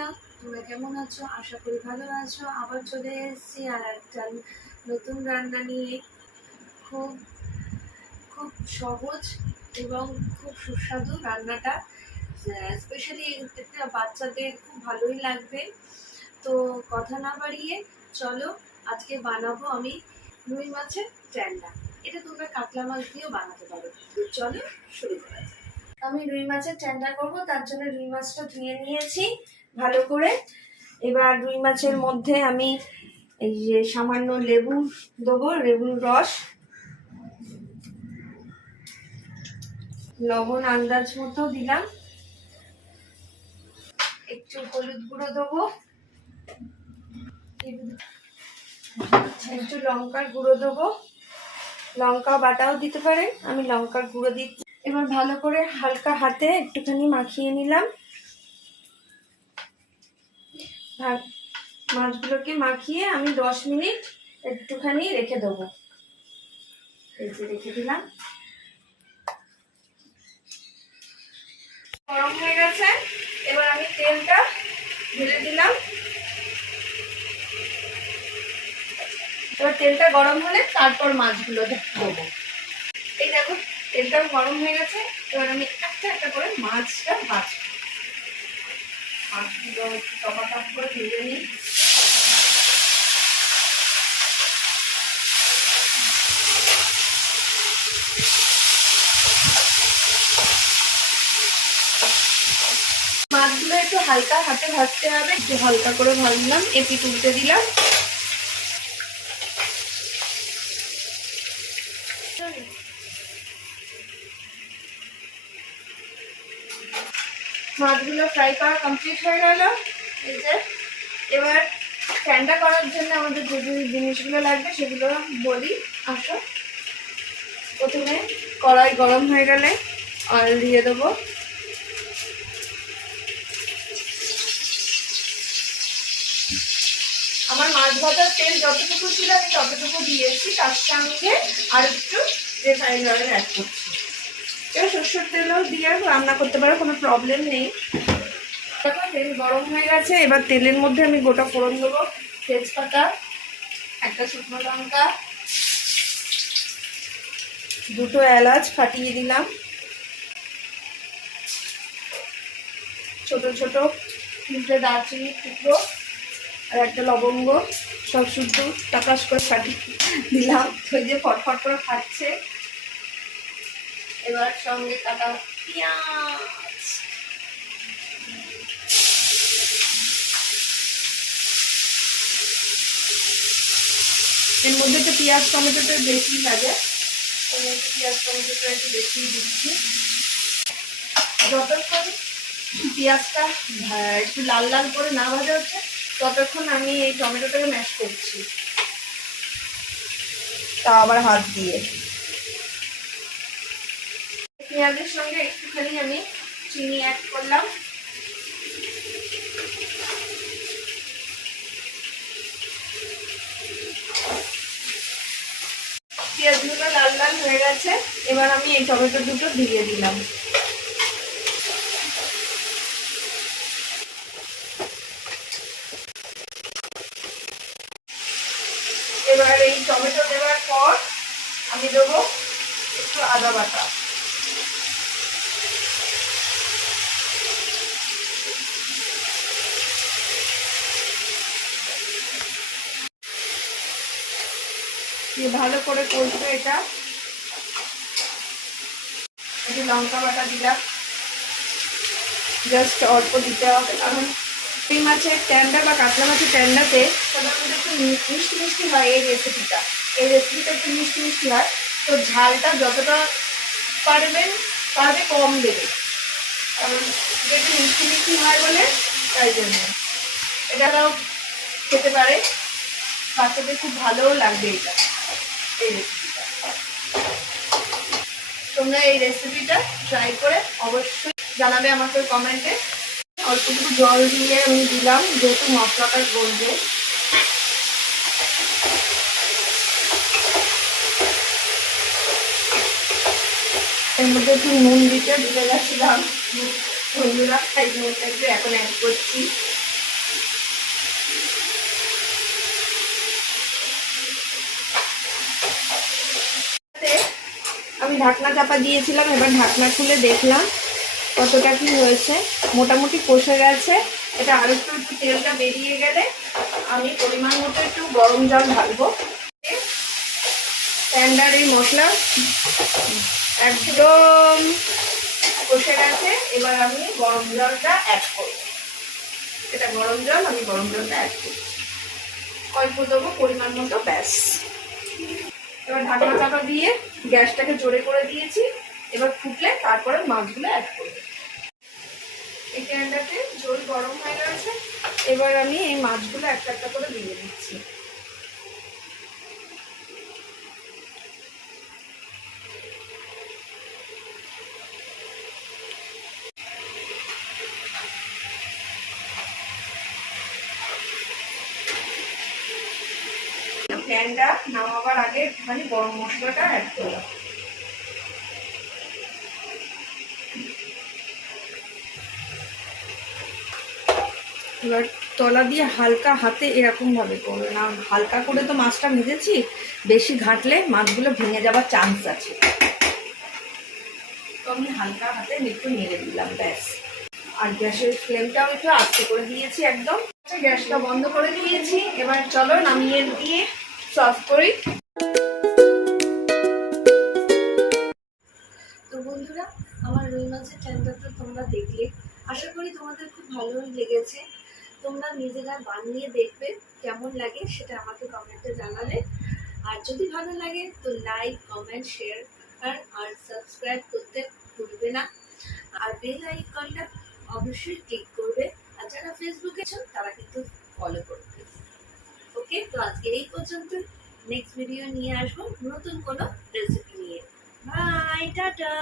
বন্ধুরা, তোমরা কেমন আছো? আশা করি ভালো আছো। আবার চলে এসেছি আর একটা নতুন রান্না নিয়ে। খুব খুব সহজ এবং খুব সুস্বাদু রান্নাটা, স্পেশালি বাচ্চাদের খুব ভালোই লাগবে। তো কথা না বাড়িয়ে চলো, আজকে বানাবো আমি রুই মাছের ট্যান্ডা। এটা তোমরা কাতলা মাছ দিয়েও বানাতে পারো। তো চলো শুরু করা যাক। আমি রুই মাছের ট্যান্ডা করব, তার জন্য রুই মাছটা ধুয়ে নিয়েছি ভালো করে। এবার রুই মাছের মধ্যে আমি এই যে সামান্য লেবু দেবো, লেবুর রস, লবণ আন্দাজ মতো দিলাম, একটু হলুদ গুঁড়ো দেবো, একটু লঙ্কার গুঁড়ো দেবো, লঙ্কা বাটাও দিতে পারেন, আমি লঙ্কার গুঁড়ো দিচ্ছি। এবার ভালো করে হালকা হাতে একটুখানি মাখিয়ে নিলাম। মাছগুলোকে মাখিয়ে আমি 10 মিনিট একটুখানি রেখে দেবো। এই যে রেখে দিলাম। গরম হয়ে গেছে, এবার আমি তেলটা ঢেলে দিলাম। এবার তেলটা গরম হলে তারপর মাছগুলো দেবো। এই দেখো তেলটা গরম হয়ে গেছে, এবার আমি একটা একটা করে মাছটা ভাজবো। মাছগুলো একটু টপাটপ করে ভেজে নিই। মাছগুলো একটু হালকা হাতে ভাজতে হবে, একটু হালকা করে ভাজলাম, এপিঠ উল্টে দিলাম। মাছগুলো ফ্রাই করা কমপ্লিট হয়ে গেল। এই যে এবার ট্যান্ডা করার জন্য আমাদের যে যে জিনিসগুলো লাগবে সেগুলো বলি, আসো। প্রথমে কড়াই গরম হয়ে গেলে অয়েল দিয়ে দেবো। আমার মাছ ভাজার তেল যতটুকু ছিল আমি ততটুকু দিয়েছি, তার সঙ্গে আর একটু রিফাইন্ড অয়েল অ্যাড করছি। এবার সরষের তেলও দিয়ে রান্না করতে পারো, কোনো প্রবলেম নেই। দেখো তেল গরম হয়ে গেছে, এবার তেলের মধ্যে আমি গোটা ফোড়ন দেবো। তেজপাতা, একটা শুকনো লঙ্কা, দুটো এলাচ ফাটিয়ে দিলাম, ছোট ছোট 3টে দারচিনির টুকরো আর একটা লবঙ্গ, সব শুদ্ধ টাকাশ করে ফাটিয়ে দিলাম। ওই যে ফটফট করে খাচ্ছে। এবার সঙ্গে কাটা পেঁয়াজ, এর মধ্যে তো পেঁয়াজ টমেটোটা বেশি লাগে, পেঁয়াজ টমেটোটা একটু বেশি দিচ্ছি। যতক্ষণ পেঁয়াজটা একটু লাল লাল করে না ভাজা হচ্ছে ততক্ষণ আমি এই টমেটোটাকে ম্যাশ করছি, তা আবার হাত দিয়ে। পেঁয়াজের সঙ্গে একটুখানি আমি চিনি অ্যাড করলাম। পেঁয়াজগুলো লাল লাল হয়ে গেছে, এবার আমি এই টমেটো দুটো দিয়ে দিলাম। এবার এই টমেটো দেওয়ার পর আমি দেবো একটু আদা বাটা। ভালো করে কষবো এটা। একটু লঙ্কা বাটা দিলাম, জাস্ট অল্প দিতে হবে, কারণ এই মাছের ট্যান্ডা বা কাতলা মাছের ট্যান্ডাতে সাধারণত একটু মিষ্টি মিষ্টি হয়। এই রেসিপিটা একটু মিষ্টি মিষ্টি হয়, তো ঝালটা যতটা পারবে কম দেবে, কারণ একটু মিষ্টি মিষ্টি হয় বলে, তাই জন্য এটাও খেতে পারে, বাচ্চাদের খুব ভালোও লাগবে এটা। এই রেসিপিটা তোমরা এই রেসিপিটা ট্রাই করে অবশ্যই জানাবে আমাকে কমেন্টে। অল্পটুকু জল দিয়ে আমি দিলাম, যেহেতু মশলাটা গলবে। এর মধ্যে একটু নুন দিতে ভুলে গেছিলাম, বন্ধুরা, তাই নুনটা একটু এখন অ্যাড করছি। ঢাকনা চাপা দিয়েছিলাম, এবার ঢাকনা খুলে দেখলাম কতটা কি হয়েছে। মোটামুটি কষে গেছে। এটা আর একটু তেলটা বেরিয়ে গেলে আমি পরিমাণ মতো একটু গরম জল ঢালবো। স্ট্যান্ডার্ড এই মশলা একদম কষে গেছে। এবার আমি গরম জলটা অ্যাড করব। এটা গরম জল, আমি গরম জলটা অ্যাড করছি, অল্প দেবো পরিমাণ মতো, ব্যাস। এবার ঢাকনা চাপা দিয়ে গ্যাসটাকে জোরে করে দিয়েছি। এবার ফুটলে তারপরে মাছগুলো অ্যাড করব। এই ট্যান্ডাতে জল গরম হয়ে গেছে। এবার আমি এই মাছগুলো একটা একটা করে দিয়ে দিচ্ছি। প্যানটা নামাবার আগে একটুখানি গরম মশলাটা অ্যাড করলাম। এবার তলা দিয়ে হালকা হাতে এরকম ভাবে করবে না, হালকা করে তো মাছটা ভেজেছি, বেশি ঘাটলে মাছগুলো ভেঙে যাওয়ার চান্স আছে। তো আমি হালকা হাতে একটু নেড়ে দিলাম, ব্যাস। আর গ্যাসের ফ্লেমটাও একটু আস্তে করে দিয়েছি একদম। গ্যাসটা বন্ধ করে দিয়েছি। এবার চলো নামিয়ে দিয়ে সার্ভ করি। তো বন্ধুরা, আমার রুই মাছের ট্যান্ডারটা তোমরা দেখলে, আশা করি তোমাদের খুব ভালোই লেগেছে। তোমরা নিজেরা বানিয়ে দেখবে, কেমন লাগে সেটা আমাকে কমেন্টে জানাবে। আর যদি ভালো লাগে তো লাইক, কমেন্ট, শেয়ার আর সাবস্ক্রাইব করতে ভুলবে না। আর বেল আইকনটা অবশ্যই ক্লিক করবে। আর যারা ফেসবুকে আছো তারা কিন্তু ফলো করবে। ওকে, তো আজকে এই পর্যন্ত। নেক্সট ভিডিও নিয়ে আসবো নতুন কোনো রেসিপি নিয়ে। Bye, tata.